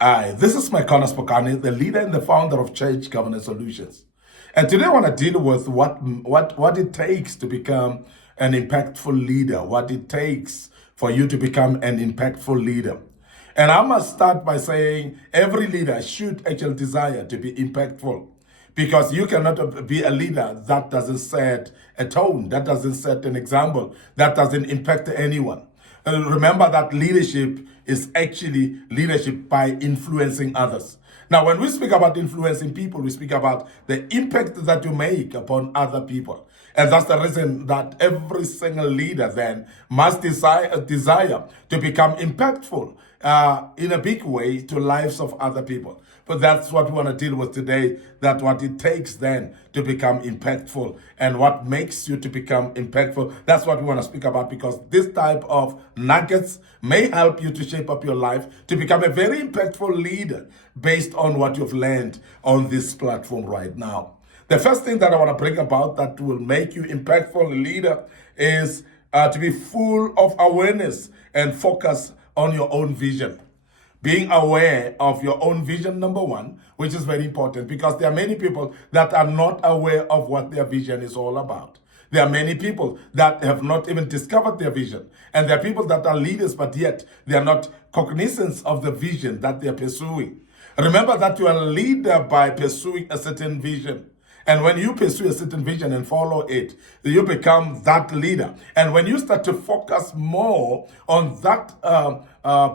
Hi, this is Micornus Phokane, the leader and the founder of Church Governance Solutions. And today I want to deal with what it takes to become an impactful leader, what it takes for you to become an impactful leader. And I must start by saying every leader should actually desire to be impactful, because you cannot be a leader that doesn't set a tone, that doesn't set an example, that doesn't impact anyone. Remember that leadership is actually leadership by influencing others. Now, when we speak about influencing people, we speak about the impact that you make upon other people. And that's the reason that every single leader then must desire to become impactful in a big way to lives of other people. But that's what we want to deal with today, that what it takes then to become impactful and what makes you to become impactful. That's what we want to speak about, because this type of nuggets may help you to shape up your life to become a very impactful leader based on what you've learned on this platform right now. The first thing that I want to bring about that will make you impactful leader is to be full of awareness and focus on your own vision. Being aware of your own vision, number one, which is very important, because there are many people that are not aware of what their vision is all about. There are many people that have not even discovered their vision. And there are people that are leaders, but yet they are not cognizant of the vision that they are pursuing. Remember that you are a leader by pursuing a certain vision. And when you pursue a certain vision and follow it, you become that leader. And when you start to focus more on that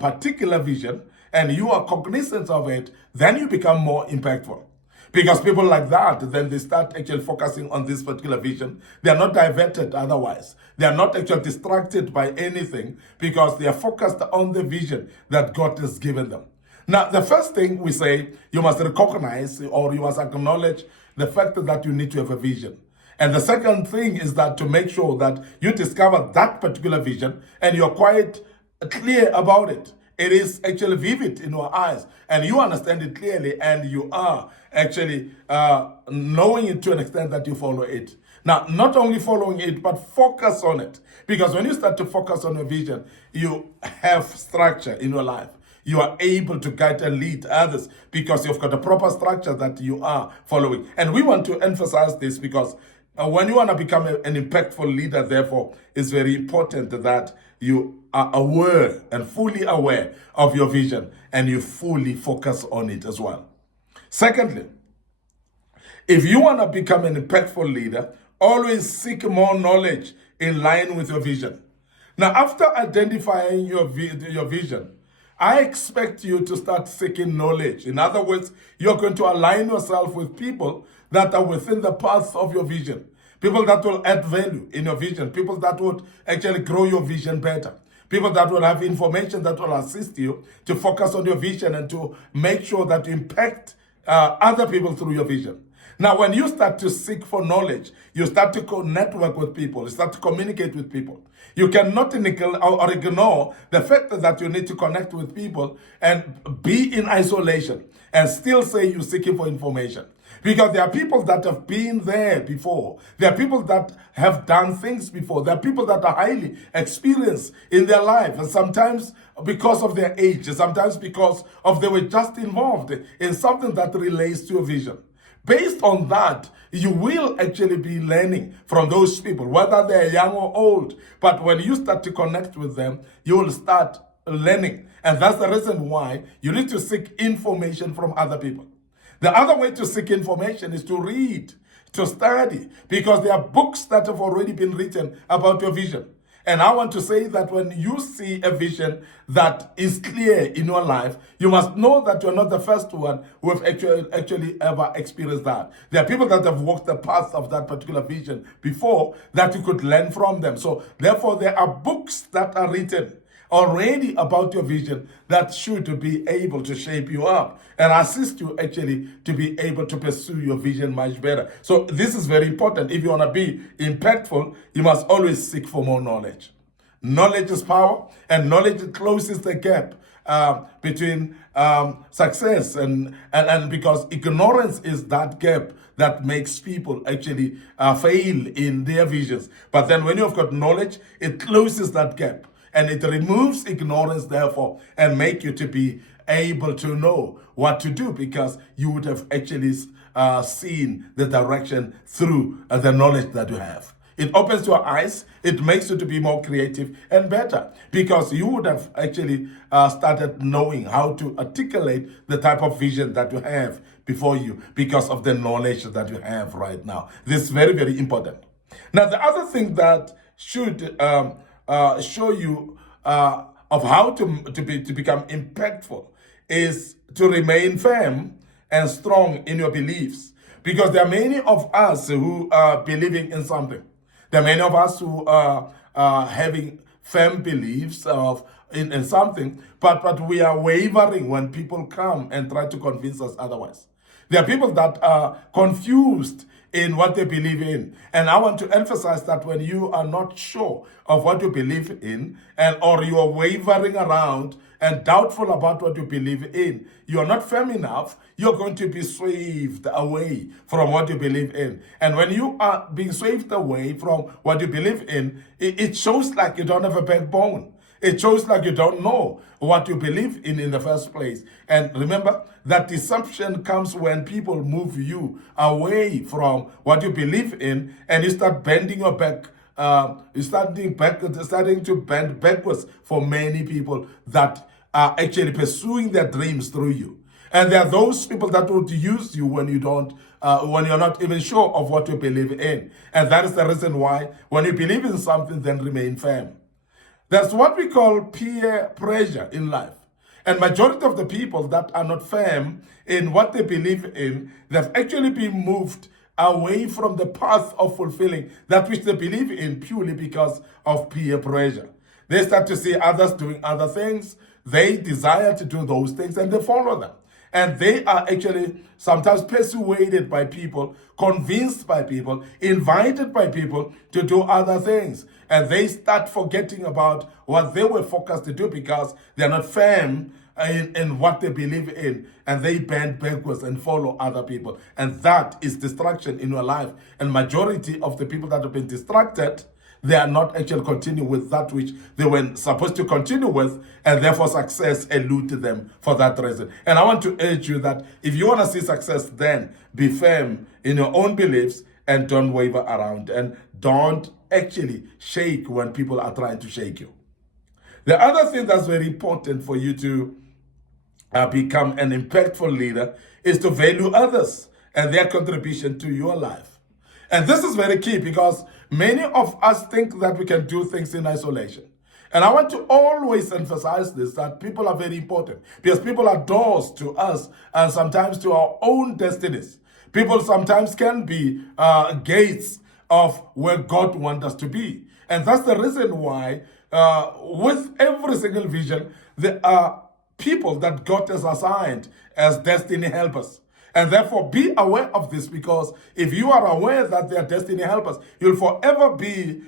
particular vision, and you are cognizant of it, then you become more impactful. Because people like that, then they start actually focusing on this particular vision. They are not diverted otherwise. They are not actually distracted by anything, because they are focused on the vision that God has given them. Now, the first thing we say, you must recognize or you must acknowledge the fact that you need to have a vision. And the second thing is that to make sure that you discover that particular vision and you're quite clear about it. It is actually vivid in your eyes and you understand it clearly, and you are actually knowing it to an extent that you follow it. Now, not only following it, but focus on it. Because when you start to focus on your vision, you have structure in your life. You are able to guide and lead others because you've got a proper structure that you are following. And we want to emphasize this because when you want to become an impactful leader, therefore, it's very important that you are aware and fully aware of your vision and you fully focus on it as well. Secondly, if you want to become an impactful leader, always seek more knowledge in line with your vision. Now, after identifying your vision, I expect you to start seeking knowledge. In other words, you're going to align yourself with people that are within the path of your vision. People that will add value in your vision. People that would actually grow your vision better. People that will have information that will assist you to focus on your vision and to make sure that you impact other people through your vision. Now, when you start to seek for knowledge, you start to network with people, you start to communicate with people. You cannot ignore the fact that you need to connect with people and be in isolation and still say you're seeking for information. Because there are people that have been there before. There are people that have done things before. There are people that are highly experienced in their life. And sometimes because of their age, sometimes because of they were just involved in something that relates to a vision. Based on that, you will actually be learning from those people, whether they're young or old. But when you start to connect with them, you will start learning. And that's the reason why you need to seek information from other people. The other way to seek information is to read, to study, because there are books that have already been written about your vision. And I want to say that when you see a vision that is clear in your life, you must know that you're not the first one who have actually ever experienced that. There are people that have walked the path of that particular vision before that you could learn from them. So therefore, there are books that are written already about your vision that should be able to shape you up and assist you actually to be able to pursue your vision much better. So this is very important. If you want to be impactful, you must always seek for more knowledge. Knowledge is power, and knowledge closes the gap between success and because ignorance is that gap that makes people actually fail in their visions. But then when you've got knowledge, it closes that gap. And it removes ignorance, therefore, and make you to be able to know what to do, because you would have actually seen the direction through the knowledge that you have. It opens your eyes. It makes you to be more creative and better, because you would have actually started knowing how to articulate the type of vision that you have before you, because of the knowledge that you have right now. This is very, very important. Now, the other thing that should show you of how to become impactful is to remain firm and strong in your beliefs, because there are many of us who are believing in something. There are many of us who are having firm beliefs in something, but we are wavering when people come and try to convince us otherwise. There are people that are confused in what they believe in. And I want to emphasize that when you are not sure of what you believe in, or you are wavering around and doubtful about what you believe in, you are not firm enough, you're going to be swayed away from what you believe in. And when you are being swayed away from what you believe in, it shows like you don't have a backbone. It shows like you don't know what you believe in the first place. And remember that deception comes when people move you away from what you believe in, and you start bending your back. Starting to bend backwards for many people that are actually pursuing their dreams through you. And there are those people that would use you when you don't, when you're not even sure of what you believe in. And that is the reason why when you believe in something, then remain firm. That's what we call peer pressure in life. And majority of the people that are not firm in what they believe in, they've actually been moved away from the path of fulfilling that which they believe in purely because of peer pressure. They start to see others doing other things. They desire to do those things and they follow them. And they are actually sometimes persuaded by people, convinced by people, invited by people to do other things. And they start forgetting about what they were focused to do because they're not firm in what they believe in. And they bend backwards and follow other people. And that is distraction in your life. And majority of the people that have been distracted, they are not actually continuing with that which they were supposed to continue with, and therefore success eluded them for that reason. And I want to urge you that if you want to see success, then be firm in your own beliefs and don't waver around, and don't actually shake when people are trying to shake you. The other thing that's very important for you to become an impactful leader is to value others and their contribution to your life. And this is very key because many of us think that we can do things in isolation. And I want to always emphasize this, that people are very important because people are doors to us and sometimes to our own destinies. People sometimes can be gates of where God wants us to be. And that's the reason why with every single vision, there are people that God has assigned as destiny helpers. And therefore, be aware of this, because if you are aware that they are destiny helpers, you'll forever be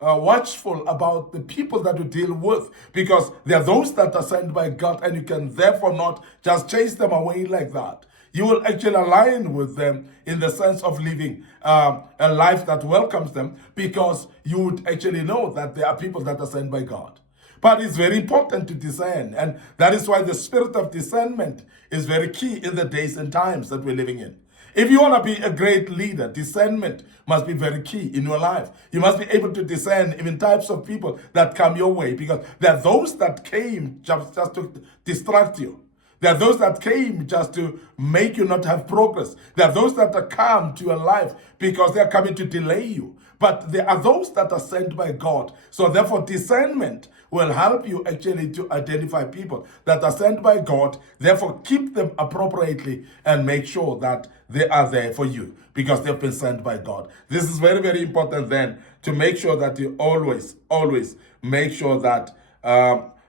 watchful about the people that you deal with, because they are those that are sent by God, and you can therefore not just chase them away like that. You will actually align with them in the sense of living a life that welcomes them, because you would actually know that there are people that are sent by God. But it's very important to discern, and that is why the spirit of discernment is very key in the days and times that we're living in. If you want to be a great leader, discernment must be very key in your life. You must be able to discern even types of people that come your way, because there are those that came just to distract you. There are those that came just to make you not have progress. There are those that are come to your life because they are coming to delay you. But there are those that are sent by God. So therefore, discernment will help you actually to identify people that are sent by God. Therefore, keep them appropriately and make sure that they are there for you because they've been sent by God. This is very, very important then, to make sure that you always make sure that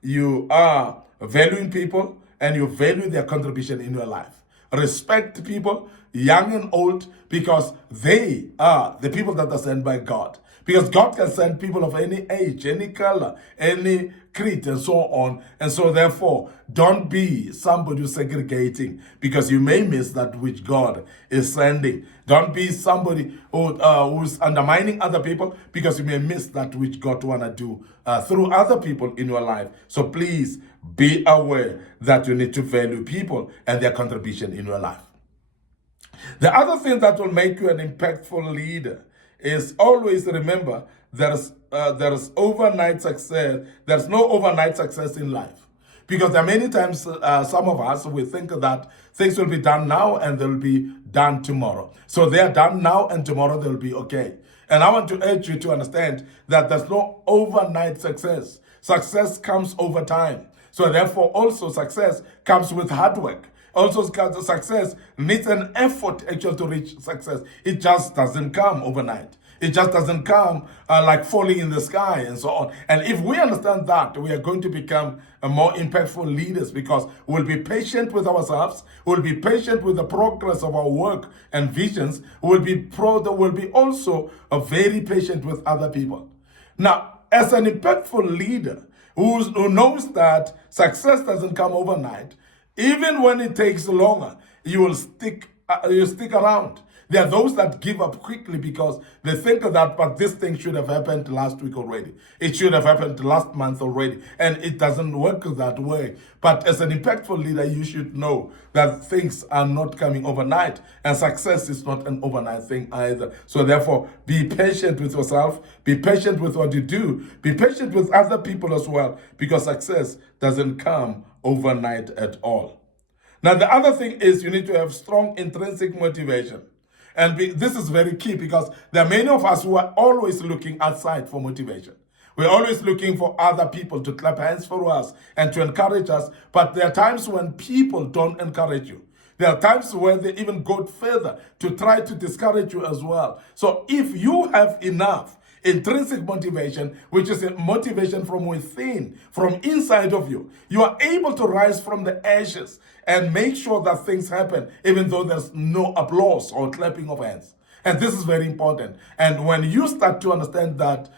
you are valuing people and you value their contribution in your life. Respect people, young and old, because they are the people that are sent by God. Because God can send people of any age, any color, any creed, and so on. And so therefore, don't be somebody who's segregating, because you may miss that which God is sending. Don't be somebody who's undermining other people, because you may miss that which God want to do through other people in your life. So please be aware that you need to value people and their contribution in your life. The other thing that will make you an impactful leader is always remember there's overnight success. There's no overnight success in life. Because there are many times some of us, we think that things will be done now and they'll be done tomorrow. So they are done now and tomorrow they'll be okay. And I want to urge you to understand that there's no overnight success. Success comes over time. So therefore also success comes with hard work. Also, success needs an effort actually to reach success. It just doesn't come overnight. It just doesn't come like falling in the sky and so on. And if we understand that, we are going to become more impactful leaders because we'll be patient with ourselves. We'll be patient with the progress of our work and visions. We'll be also very patient with other people. Now, as an impactful leader who knows that success doesn't come overnight, even when it takes longer, you stick around. There are those that give up quickly because they think that, but this thing should have happened last week already. It should have happened last month already. And it doesn't work that way. But as an impactful leader, you should know that things are not coming overnight. And success is not an overnight thing either. So therefore, be patient with yourself. Be patient with what you do. Be patient with other people as well. Because success doesn't come overnight at all. Now, the other thing is you need to have strong intrinsic motivation. And this is very key because there are many of us who are always looking outside for motivation. We're always looking for other people to clap hands for us and to encourage us. But there are times when people don't encourage you. There are times where they even go further to try to discourage you as well. So if you have enough intrinsic motivation, which is a motivation from within, from inside of you, you are able to rise from the ashes and make sure that things happen, even though there's no applause or clapping of hands. And this is very important. And when you start to understand that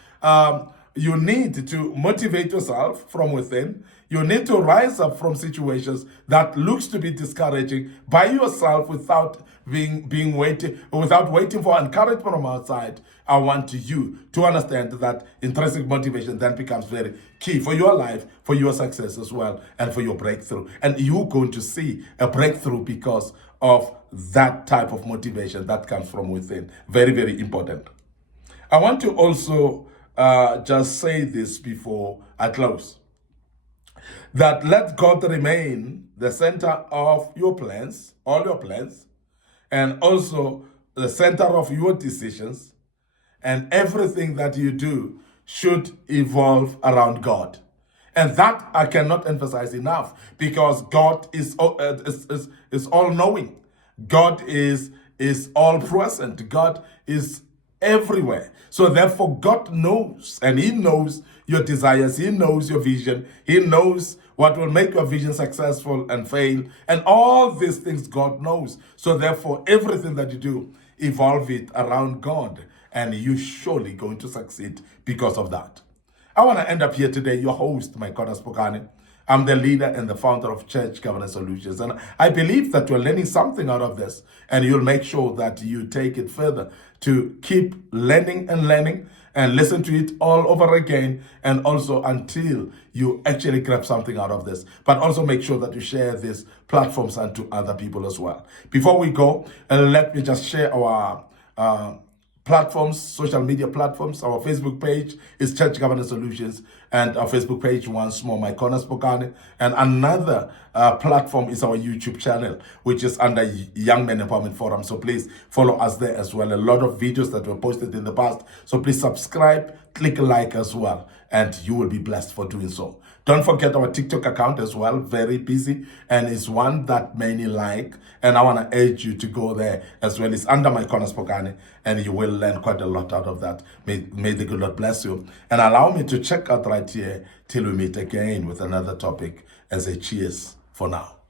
you need to motivate yourself from within, you need to rise up from situations that looks to be discouraging by yourself without without waiting for encouragement from outside. I want you to understand that intrinsic motivation then becomes very key for your life, for your success as well, and for your breakthrough. And you're going to see a breakthrough because of that type of motivation that comes from within. Very, very important. I want to also just say this before I close. That let God remain the center of your plans, all your plans, and also the center of your decisions, and everything that you do should evolve around God. And that I cannot emphasize enough because God is all-knowing. God is all present. God is everywhere. So therefore, God knows, and He knows your desires. He knows your vision. He knows what will make your vision successful and fail. And all these things God knows. So therefore, everything that you do, evolve it around God. And you're surely going to succeed because of that. I want to end up here today, your host, Micornus Phokane. I'm the leader and the founder of Church Governance Solutions. And I believe that you're learning something out of this. And you'll make sure that you take it further to keep learning and listen to it all over again. And also until you actually grab something out of this. But also make sure that you share these platforms and to other people as well. Before we go, let me just share our platforms, social media platforms. Our Facebook page is Church Governance Solutions, and our Facebook page once more, Micornus Phokane. And another platform is our YouTube channel, which is under Young Men Empowerment Forum. So please follow us there as well. A lot of videos that were posted in the past. So please subscribe, click like as well, and you will be blessed for doing so. Don't forget our TikTok account as well, very busy, and it's one that many like, and I want to urge you to go there as well. It's under Micornus Phokane, and you will learn quite a lot out of that. May the good Lord bless you, and allow me to check out right here till we meet again with another topic as a cheers for now.